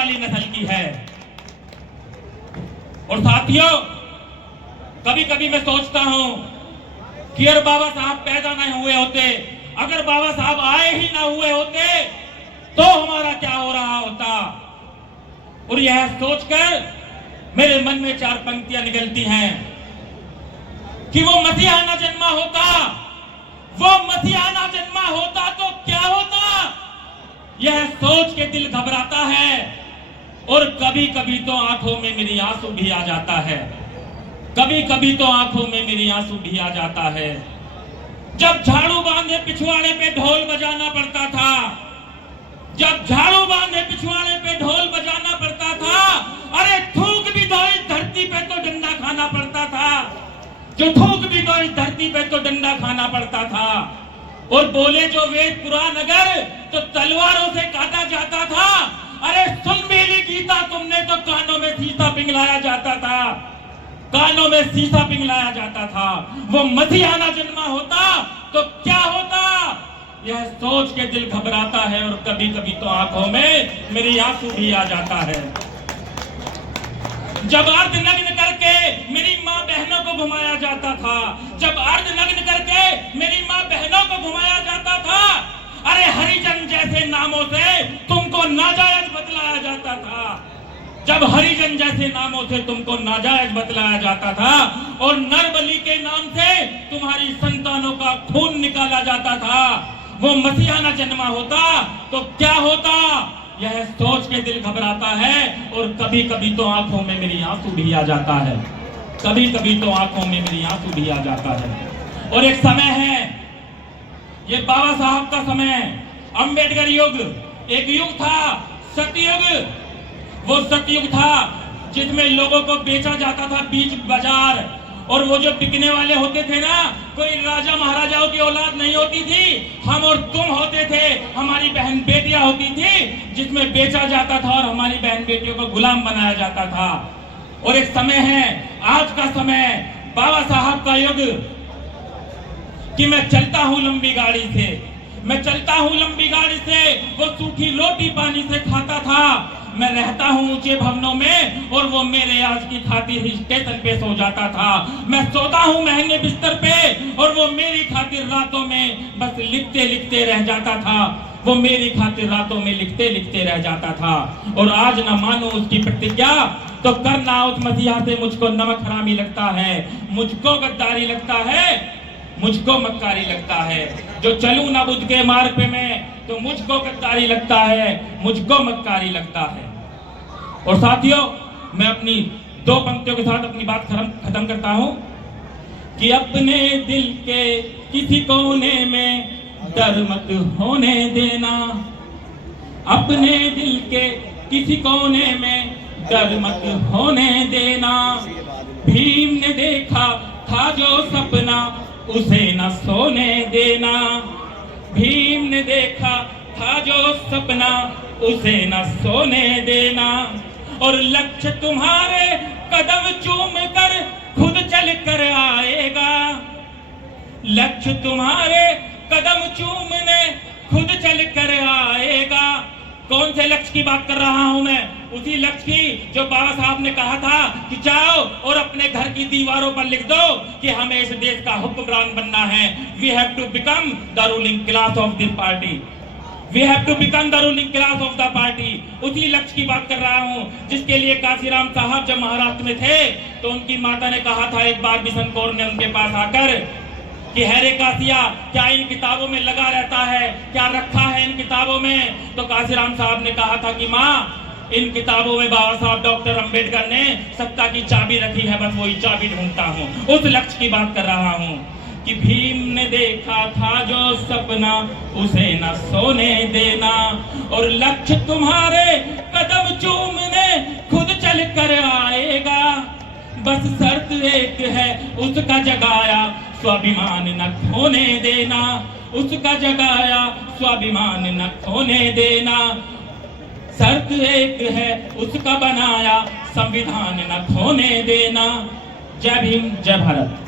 वाली नस्ल की है। और साथियों, कभी कभी मैं सोचता हूं कि अगर बाबा साहब पैदा नहीं हुए होते, अगर बाबा साहब आए ही ना हुए होते, तो हमारा क्या हो रहा होता। और यह सोचकर मेरे मन में चार पंक्तियां निकलती हैं कि वो मसीहा ना जन्मा होता, वो मसीहा ना जन्मा होता तो क्या होता। यह सोच के दिल घबराता है और कभी कभी तो आंखों में मेरी आंसू भी आ जाता है, कभी कभी तो आंखों में मेरी आंसू भी आ जाता है। जब झाड़ू बांधे पिछवाड़े पे ढोल बजाना पड़ता था, जब झाड़ू बांधे पिछवाड़े पे ढोल बजाना पड़ता था, अरे थूक भी दो इस धरती पे तो डंडा खाना पड़ता था, जो थूक भी दो इस धरती पे तो डंडा खाना पड़ता था। और बोले जो वेद पुराण अगर तो तलवारों से काटा जाता था। अरे सुन मेरी गीता तुमने तो कानों में शीशा पिघलाया जाता था, कानों में शीशा पिघलाया जाता था। वो मसीहा ना जन्मा होता तो क्या होता। यह सोच के दिल घबराता है और कभी कभी तो आंखों में मेरी आंसू भी आ जाता है। जब अर्ध नग्न करके मेरी माँ बहनों को घुमाया जाता था, जब अर्ध नग्न करके मेरी माँ बहनों को घुमाया जाता था, अरे हरिजन जैसे नामों से तुमको नाजायज बतलाया जाता था, जब हरिजन जैसे नामों से तुमको नाजायज बतलाया जाता था और नरबली के नाम से तुम्हारी संतानों का खून निकाला जाता था, वो मसीहा ना जन्मा होता तो क्या होता। यह सोच के दिल घबराता है और कभी कभी तो आंखों में मेरी आंसू भी आ जाता है, कभी कभी तो आंखों में मेरी आंसू भी आ जाता है। और एक समय है, ये बाबा साहब का समय, अंबेडकर युग, एक युग था सतयुग। वो सतयुग था जिसमें लोगों को बेचा जाता था बीच बाजार, और वो जो बिकने वाले होते थे ना, कोई राजा महाराजाओं की औलाद नहीं होती थी, हम और तुम होते थे, हमारी बहन बेटियां होती थी, जिसमें बेचा जाता था और हमारी बहन बेटियों को गुलाम बनाया जाता था। और एक समय है, आज का समय, बाबा साहब का युग, कि मैं चलता हूं लंबी गाड़ी से, मैं चलता हूं लंबी गाड़ी से, वो सूखी रोटी पानी से खाता था। मैं रहता हूं ऊंचे भवनों में और वो मेरे आज की खातिर ही स्टेशन पे सो जाता था। मैं सोता हूं महंगे बिस्तर पे और वो मेरी खातिर रातों में बस लिखते लिखते रह जाता था, वो मेरी खातिर रातों में लिखते लिखते रह जाता था। और आज ना मानो उसकी प्रतिज्ञा तो करना उस मसीहा से मुझको नमक हरामी लगता है, मुझको गद्दारी लगता है, मुझको मक्कारी लगता है। जो चलूं ना बुद्ध के मार्ग पे मैं तो मुझको गद्दारी लगता है, मुझको मक्कारी लगता है। और साथियों, मैं अपनी दो पंक्तियों के साथ अपनी बात खत्म करता हूं कि अपने दिल के किसी कोने में डर मत होने देना, अपने दिल के किसी कोने में डर मत होने देना। भीम ने देखा था जो सपना उसे न सोने देना, भीम ने देखा था जो सपना उसे न सोने देना। और लक्ष्य तुम्हारे कदम चूम कर खुद चल कर आएगा, लक्ष्य तुम्हारे कदम चूमने खुद चल कर आएगा। कौन से लक्ष्य की बात कर रहा हूं मैं? उसी लक्ष्य की जो बाबा साहब ने कहा था कि जाओ और अपने घर की दीवारों पर लिख दो कि हमें इस देश का हुक्मरान बनना है। We have to become the ruling class of this party, we have to become the ruling class of the party. उसी लक्ष्य की बात कर रहा हूं जिसके लिए काशीराम साहब जब महाराष्ट्र में थे तो उनकी माता ने कहा था एक बार बिशन कौर ने उनके पास आकर कि हैरे कासिया, क्या इन किताबों में लगा रहता है, क्या रखा है इन किताबों में? तो काशीराम साहब ने कहा था कि माँ, इन किताबों में बाबा साहब डॉक्टर अंबेडकर ने सत्ता की चाबी रखी है, बस वही चाबी ढूंढता हूँ। उस लक्ष्य की बात कर रहा हूँ कि भीम ने देखा था जो सपना उसे न सोने देना। और लक्ष्य तुम्हारे कदम चूमने खुद चल कर आएगा, बस शर्त एक है उसका जगाया स्वाभिमान न खोने देना, उसका जगाया स्वाभिमान न खोने देना। शर्त एक है उसका बनाया संविधान न खोने देना। जय भीम, जय भारत।